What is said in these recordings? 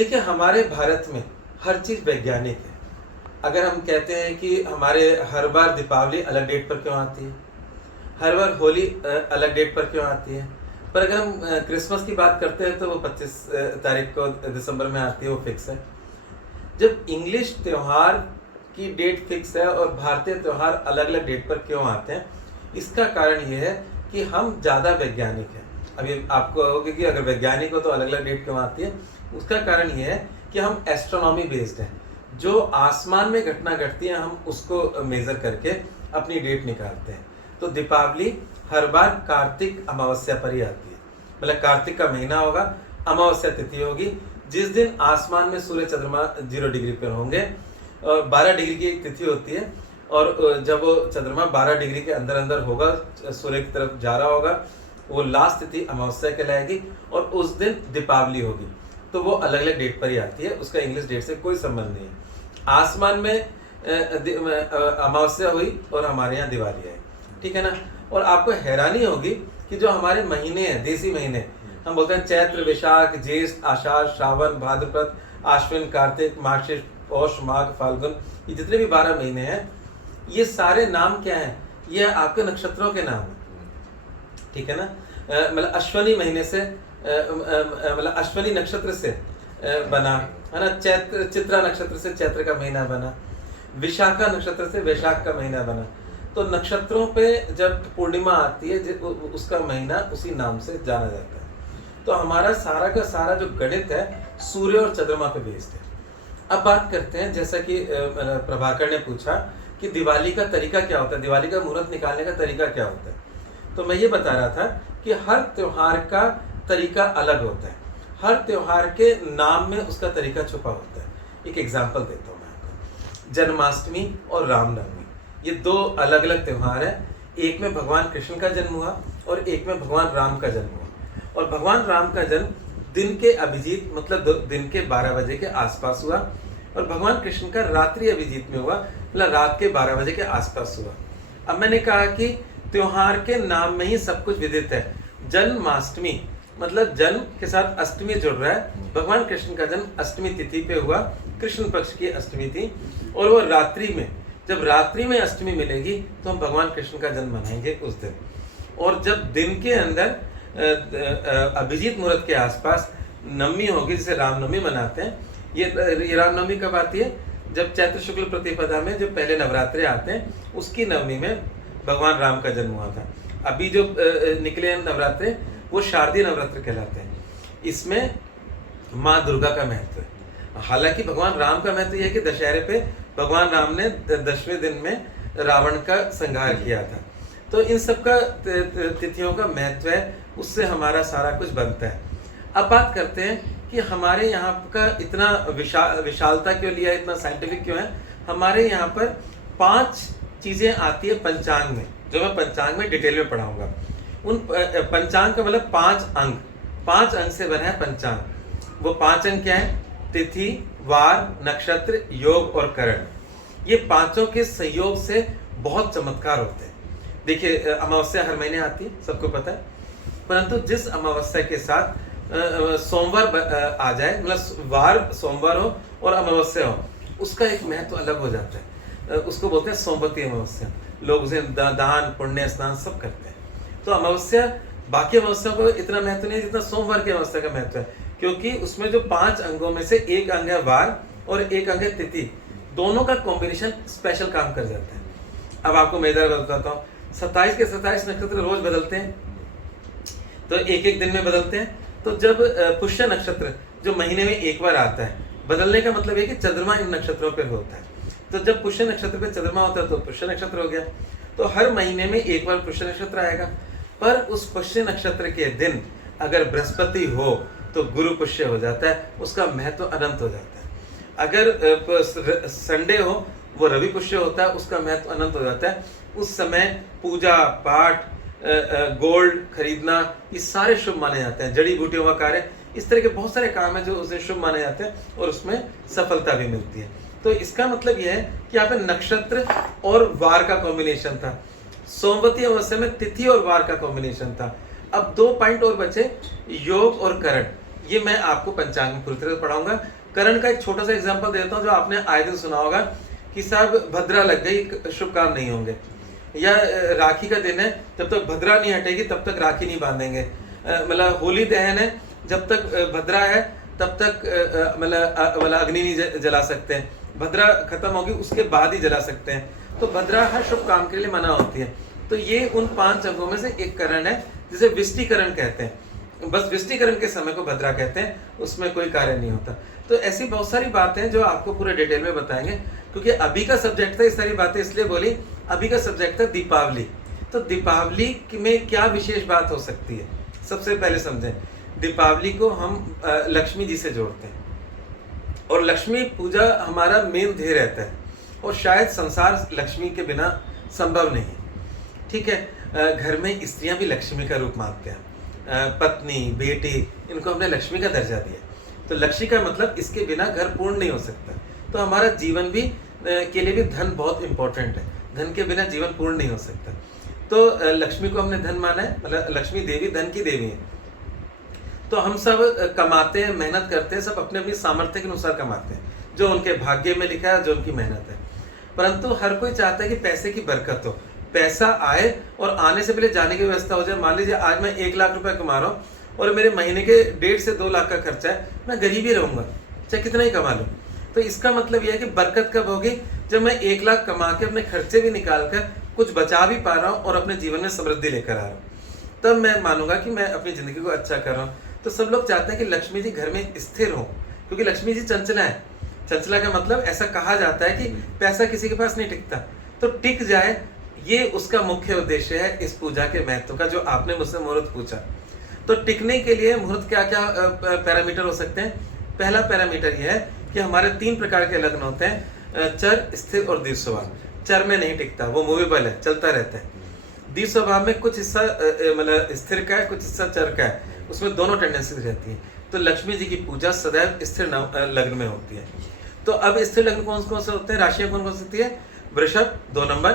देखिए, हमारे भारत में हर चीज़ वैज्ञानिक है। अगर हम कहते हैं कि हमारे हर बार दीपावली अलग डेट पर क्यों आती है, हर बार होली अलग डेट पर क्यों आती है, पर अगर हम क्रिसमस की बात करते हैं तो वो 25 तारीख को दिसंबर में आती है, वो फिक्स है। जब इंग्लिश त्यौहार की डेट फिक्स है और भारतीय त्यौहार अलग अलग डेट पर क्यों आते हैं, इसका कारण ये है कि हम ज़्यादा वैज्ञानिक हैं। अभी आपको होगा कि अगर वैज्ञानिक हो तो अलग अलग डेट क्यों आती है, उसका कारण ये है कि हम एस्ट्रोनॉमी बेस्ड हैं। जो आसमान में घटना घटती है हम उसको मेज़र करके अपनी डेट निकालते हैं। तो दीपावली हर बार कार्तिक अमावस्या पर ही आती है, मतलब कार्तिक का महीना होगा, अमावस्या तिथि होगी, जिस दिन आसमान में सूर्य चंद्रमा 0 डिग्री पर होंगे और 12 डिग्री की तिथि होती है। और जब वो चंद्रमा 12 डिग्री के अंदर अंदर होगा, सूर्य की तरफ जा रहा होगा, वो लास्ट तिथि अमावस्या कहलाएगी और उस दिन दीपावली होगी। तो वो अलग अलग डेट पर ही आती है, उसका इंग्लिश डेट से कोई संबंध नहीं है। आसमान में अमावस्या हुई और हमारे यहाँ दिवाली है, ठीक है ना। और आपको हैरानी होगी कि जो हमारे महीने हैं, देसी महीने, हम बोलते हैं चैत्र, वैशाख, ज्येष्ठ, आषाढ़, श्रावण, भाद्रपद, आश्विन, कार्तिक, मार्गशीर्ष, पौष, माघ, फाल्गुन, ये जितने भी 12 महीने हैं, ये सारे नाम क्या हैं? ये आपके नक्षत्रों के नाम हैं, ठीक है ना। मतलब अश्वनी महीने से, मतलब अश्वनी नक्षत्र से बना है ना। चित्रा नक्षत्र से चैत्र का महीना बना, विशाखा नक्षत्र से वैशाख का महीना बना। तो नक्षत्रों पे जब पूर्णिमा आती है उसका महीना उसी नाम से जाना जाता है। तो हमारा सारा का सारा जो गणित है सूर्य और चंद्रमा पे बेस्ड है। अब बात करते हैं, जैसा कि प्रभाकर ने पूछा कि दिवाली का तरीका क्या होता है, दिवाली का मुहूर्त निकालने का तरीका क्या होता है। तो मैं ये बता रहा था कि हर त्योहार का तरीका अलग होता है, हर त्योहार के नाम में उसका तरीका छुपा होता है। एक एग्जांपल देता हूँ मैं आपको। जन्माष्टमी और रामनवमी, ये 2 अलग अलग त्यौहार हैं। एक में भगवान कृष्ण का जन्म हुआ और एक में भगवान राम का जन्म हुआ। और भगवान राम का जन्म दिन के अभिजीत, मतलब दिन के 12 बजे के आसपास हुआ, और भगवान कृष्ण का रात्रि अभिजीत में हुआ, मतलब रात के 12 बजे के आसपास हुआ। अब मैंने कहा कि त्योहार के नाम में ही सब कुछ विदित है। जन्माष्टमी मतलब जन्म के साथ अष्टमी जुड़ रहा है। भगवान कृष्ण का जन्म अष्टमी तिथि पे हुआ, कृष्ण पक्ष की अष्टमी थी, और वो रात्रि में, जब रात्रि में अष्टमी मिलेगी तो हम भगवान कृष्ण का जन्म मनाएंगे उस दिन। और जब दिन के अंदर अभिजीत मुहूर्त के आसपास नवमी होगी, जिसे रामनवमी मनाते हैं। ये रामनवमी कब आती है? जब चैत्र शुक्ल प्रतिपदा में जो पहले नवरात्रे आते हैं, उसकी नवमी में भगवान राम का जन्म हुआ था। अभी जो निकले नवरात्रे वो शारदीय नवरात्र कहलाते हैं। इसमें माँ दुर्गा का महत्व है। हालांकि भगवान राम का महत्व यह है कि दशहरे पे भगवान राम ने 10वें दिन में रावण का संहार किया था। तो इन सब का तिथियों का महत्व है, उससे हमारा सारा कुछ बनता है। अब बात करते हैं कि हमारे यहाँ का इतना विशालता क्यों लिया, इतना साइंटिफिक क्यों है। हमारे यहाँ पर 5 चीज़ें आती है पंचांग में, जो मैं पंचांग में डिटेल में पढ़ाऊंगा। उन पंचांग का मतलब 5 अंग से बना है पंचांग। वो 5 अंग क्या है? तिथि, वार, नक्षत्र, योग और करण। ये पांचों के सहयोग से बहुत चमत्कार होते हैं। देखिए, अमावस्या हर महीने आती है, सबको पता है, परंतु जिस अमावस्या के साथ सोमवार आ जाए, मतलब वार सोमवार हो और अमावस्या हो, उसका एक महत्व अलग हो जाता है। उसको बोलते हैं सोमवती अमावस्या। लोग उसे दान, पुण्य, स्नान सब करते हैं। तो अमावस्या, बाकी अमावस्या को इतना महत्व नहीं है जितना सोमवार की अमावस्या का महत्व है, क्योंकि उसमें जो 5 अंगों में से एक अंग है वार और एक अंग है तिथि। दोनों का कॉम्बिनेशन स्पेशल काम कर जाता है। अब आपको मैं इधर बताता हूँ, 27 के 27 नक्षत्र रोज बदलते हैं, तो एक एक दिन में बदलते हैं। तो जब पुष्य नक्षत्र जो महीने में एक बार आता है, बदलने का मतलब है कि चंद्रमा इन नक्षत्रों पर होता है। तो जब पुष्य नक्षत्र पे चंद्रमा होता है तो पुष्य नक्षत्र हो गया। तो हर महीने में एक बार पुष्य नक्षत्र आएगा, पर उस पुष्य नक्षत्र के दिन अगर बृहस्पति हो तो गुरु पुष्य हो जाता है, उसका महत्व अनंत हो जाता है। अगर संडे हो वो रवि पुष्य होता है, उसका महत्व अनंत हो जाता है। उस समय पूजा पाठ, गोल्ड खरीदना, ये सारे शुभ माने जाते हैं। जड़ी बूटियों का कार्य, इस तरह के बहुत सारे काम हैं जो उस दिन शुभ माने जाते हैं और उसमें सफलता भी मिलती है। तो इसका मतलब यह है कि यहाँ पे नक्षत्र और वार का कॉम्बिनेशन था, सोमवती अमावस्या में तिथि और वार का कॉम्बिनेशन था। अब 2 पॉइंट और बचे, योग और करण। ये मैं आपको पंचांग में पूरी तरह से पढ़ाऊंगा। करण का एक छोटा सा एग्जांपल देता हूँ जो आपने आए दिन सुना होगा कि साहब भद्रा लग गई, शुभ काम नहीं होंगे, या राखी का दिन है, जब तक भद्रा नहीं हटेगी तब तक राखी नहीं बांधेंगे। मतलब होली दहन है, जब तक भद्रा है तब तक मतलब अग्नि नहीं जला सकते हैं, भद्रा खत्म होगी उसके बाद ही जला सकते हैं। तो भद्रा हर शुभ काम के लिए मना होती है। तो ये उन 5 अंगों में से एक करण है जिसे विष्टिकरण कहते हैं। बस विष्टिकरण के समय को भद्रा कहते हैं, उसमें कोई कार्य नहीं होता। तो ऐसी बहुत सारी बातें हैं जो आपको पूरे डिटेल में बताएंगे, क्योंकि अभी का सब्जेक्ट था, ये सारी बातें इसलिए बोली, अभी का सब्जेक्ट था दीपावली। तो दीपावली में क्या विशेष बात हो सकती है, सबसे पहले समझें। दीपावली को हम लक्ष्मी जी से जोड़ते हैं, और लक्ष्मी पूजा हमारा मेन ध्येय रहता है, और शायद संसार लक्ष्मी के बिना संभव नहीं। ठीक है, घर में स्त्रियां भी लक्ष्मी का रूप मानते हैं, पत्नी, बेटी, इनको हमने लक्ष्मी का दर्जा दिया। तो लक्ष्मी का मतलब इसके बिना घर पूर्ण नहीं हो सकता। तो हमारा जीवन भी के लिए भी धन बहुत इंपॉर्टेंट है, धन के बिना जीवन पूर्ण नहीं हो सकता। तो लक्ष्मी को हमने धन माना है, मतलब लक्ष्मी देवी धन की देवी है। तो हम सब कमाते हैं, मेहनत करते हैं, सब अपने अपनी सामर्थ्य के अनुसार कमाते हैं, जो उनके भाग्य में लिखा है, जो उनकी मेहनत है। परंतु हर कोई चाहता है कि पैसे की बरकत हो, पैसा आए और आने से पहले जाने की व्यवस्था हो जाए। मान लीजिए आज मैं 1 लाख रुपए कमा रहा हूँ और मेरे महीने के 1.5 से 2 लाख का खर्चा है, मैं गरीब ही रहूंगा चाहे कितना ही कमा लूँ। तो इसका मतलब यह है कि बरकत कब होगी, जब मैं 1 लाख कमा के अपने खर्चे भी निकाल कर कुछ बचा भी पा रहा हूँ और अपने जीवन में समृद्धि लेकर आ रहा हूँ, तब मैं मानूंगा कि मैं अपनी जिंदगी को अच्छा कर रहा हूँ। तो सब लोग चाहते हैं कि लक्ष्मी जी घर में स्थिर हो, क्योंकि लक्ष्मी जी चंचला है। चंचला का मतलब ऐसा कहा जाता है कि पैसा किसी के पास नहीं टिकता, तो टिक जाए, ये उसका मुख्य उद्देश्य है इस पूजा के महत्व का, जो आपने मुझसे मुहूर्त पूछा। तो टिकने के लिए मुहूर्त क्या क्या पैरामीटर हो सकते हैं। पहला पैरामीटर यह है कि हमारे 3 प्रकार के लग्न होते हैं, चर, स्थिर और दीर्घ स्वभाव। चर में नहीं टिकता, वो मूवेबल है, चलता रहता है। दीर्घ स्वभाव में कुछ हिस्सा मतलब स्थिर का है, कुछ हिस्सा चर का है, उसमें दोनों टेंडेंसी रहती है। तो लक्ष्मी जी की पूजा सदैव स्थिर लग्न में होती है। तो अब स्थिर लग्न कौन कौन से होते हैं, राशियां कौन कौन सी होती है। वृषभ 2 नंबर,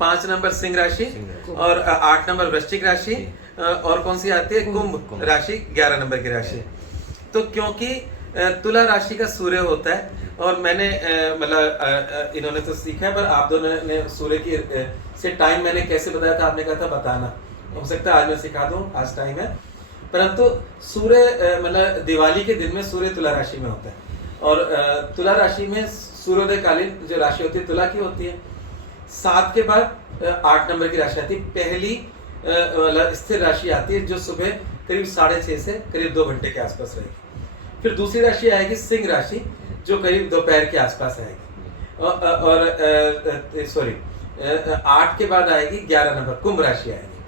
5 नंबर सिंह राशि, और 8 नंबर वृश्चिक राशि, और कौन सी आती है, कुंभ राशि 11 नंबर की राशि। तो क्योंकि तुला राशि का सूर्य होता है, और मैंने मतलब इन्होंने तो सीखा है, पर आप दोनों ने सूर्य की से टाइम मैंने कैसे बताया था, आपने कहा था बताना, हो सकता है आज मैं सिखा दूं, आज टाइम है। परंतु सूर्य मतलब दिवाली के दिन में सूर्य तुला राशि में होता है, और तुला राशि में सूर्योदय कालीन जो राशि होती है तुला की होती है। 7 के बाद 8 नंबर की राशि आती है, पहली मतलब स्थिर राशि आती है, जो सुबह करीब 6:30 से करीब 2 घंटे के आसपास रहेगी। फिर दूसरी राशि आएगी सिंह राशि, जो करीब दोपहर के आसपास आएगी, और सॉरी 8 के बाद आएगी 11 नंबर कुंभ राशि आएगी,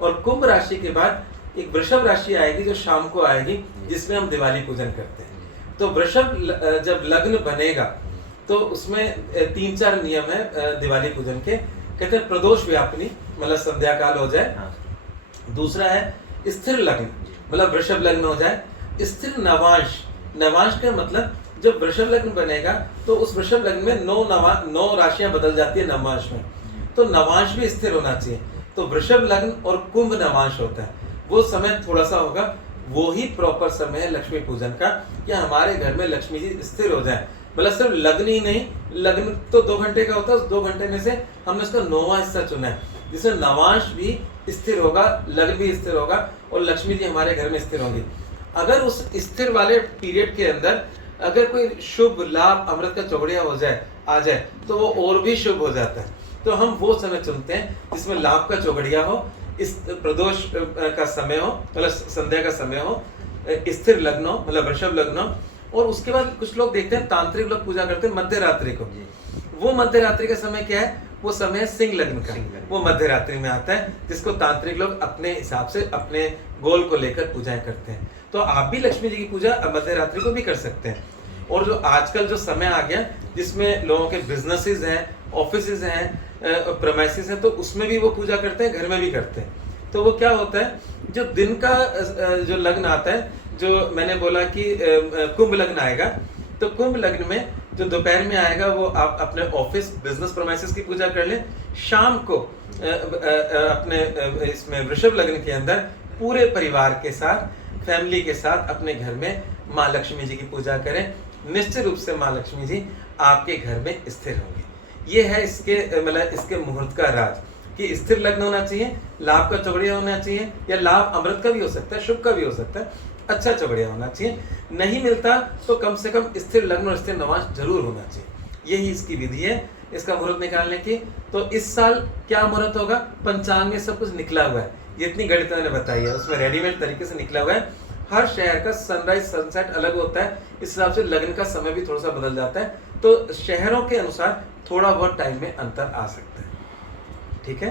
और कुंभ राशि के बाद एक वृषभ राशि आएगी जो शाम को आएगी, जिसमें हम दिवाली पूजन करते हैं। तो वृषभ जब लग्न बनेगा तो उसमें 3-4 नियम है दिवाली पूजन के। कहते हैं प्रदोष व्यापनी, मतलब संध्या काल हो जाए। दूसरा है स्थिर लग्न, मतलब वृषभ लग्न हो जाए। स्थिर नवांश, नवांश का मतलब जब वृषभ लग्न बनेगा तो उस वृषभ लग्न में 9 राशियां बदल जाती है नवांश में, तो नवांश भी स्थिर होना चाहिए। तो वृषभ लग्न और कुंभ नवांश होता है, वो समय थोड़ा सा होगा, वो ही प्रॉपर समय है लक्ष्मी पूजन का, कि हमारे घर में लक्ष्मी जी स्थिर हो जाए। मतलब सिर्फ लग्न ही नहीं, लग्न तो 2 घंटे का होता है, उस 2 घंटे में से हमने उसका 9वां हिस्सा चुना है, जिसमें नवांश भी स्थिर होगा, लग्न भी स्थिर होगा, और लक्ष्मी जी हमारे घर में स्थिर होंगी। अगर उस स्थिर वाले पीरियड के अंदर अगर कोई शुभ लाभ अमृत का चौगड़िया हो जाए, आ जाए, तो वो और भी शुभ हो जाता है। तो हम वो समय चुनते हैं जिसमें लाभ का चौगड़िया हो, इस प्रदोष का समय हो, मतलब संध्या का समय हो, स्थिर लग्न हो, मतलब वृषभ लग्न हो। और उसके बाद कुछ लोग देखते हैं, तांत्रिक लोग पूजा करते हैं मध्य रात्रि को। वो मध्य रात्रि का समय क्या है, वो समय सिंह लग्न का, वो मध्य रात्रि में आता है, जिसको तांत्रिक लोग अपने हिसाब से अपने गोल को लेकर पूजाएं करते हैं। तो आप भी लक्ष्मी जी की पूजा मध्य रात्रि को भी कर सकते हैं। और जो आजकल जो समय आ गया जिसमें लोगों के बिजनेसेस हैं, ऑफिसेज हैं, प्रेमाइसेस हैं, तो उसमें भी वो पूजा करते हैं, घर में भी करते हैं। तो वो क्या होता है, जो दिन का जो लग्न आता है, जो मैंने बोला कि कुंभ लग्न आएगा, तो कुंभ लग्न में जो दोपहर में आएगा वो आप अपने ऑफिस बिजनेस प्रेमाइसेस की पूजा कर लें। शाम को अपने इसमें वृषभ लग्न के अंदर पूरे परिवार के साथ फैमिली के साथ अपने घर में माँ लक्ष्मी जी की पूजा करें। निश्चित रूप से माँ लक्ष्मी जी आपके घर में स्थिर होंगी। ये है इसके मतलब इसके मुहूर्त का राज कि स्थिर लग्न होना चाहिए, लाभ का चौगड़िया होना चाहिए, या लाभ अमृत का भी हो सकता है, शुभ का भी हो सकता है, अच्छा चौगड़िया होना चाहिए। नहीं मिलता तो कम से कम स्थिर लग्न और स्थिर नवांश जरूर होना चाहिए। यही इसकी विधि है इसका मुहूर्त निकालने की। तो इस साल क्या मुहूर्त होगा, पंचांग में सब कुछ निकला हुआ है, जितनी गणित मैंने बताई है उसमें रेडीमेड तरीके से निकला हुआ है। हर शहर का सनराइज सनसेट अलग होता है, इस हिसाब से लग्न का समय भी थोड़ा सा बदल जाता है, तो शहरों के अनुसार थोड़ा बहुत टाइम में अंतर आ सकता है। ठीक है।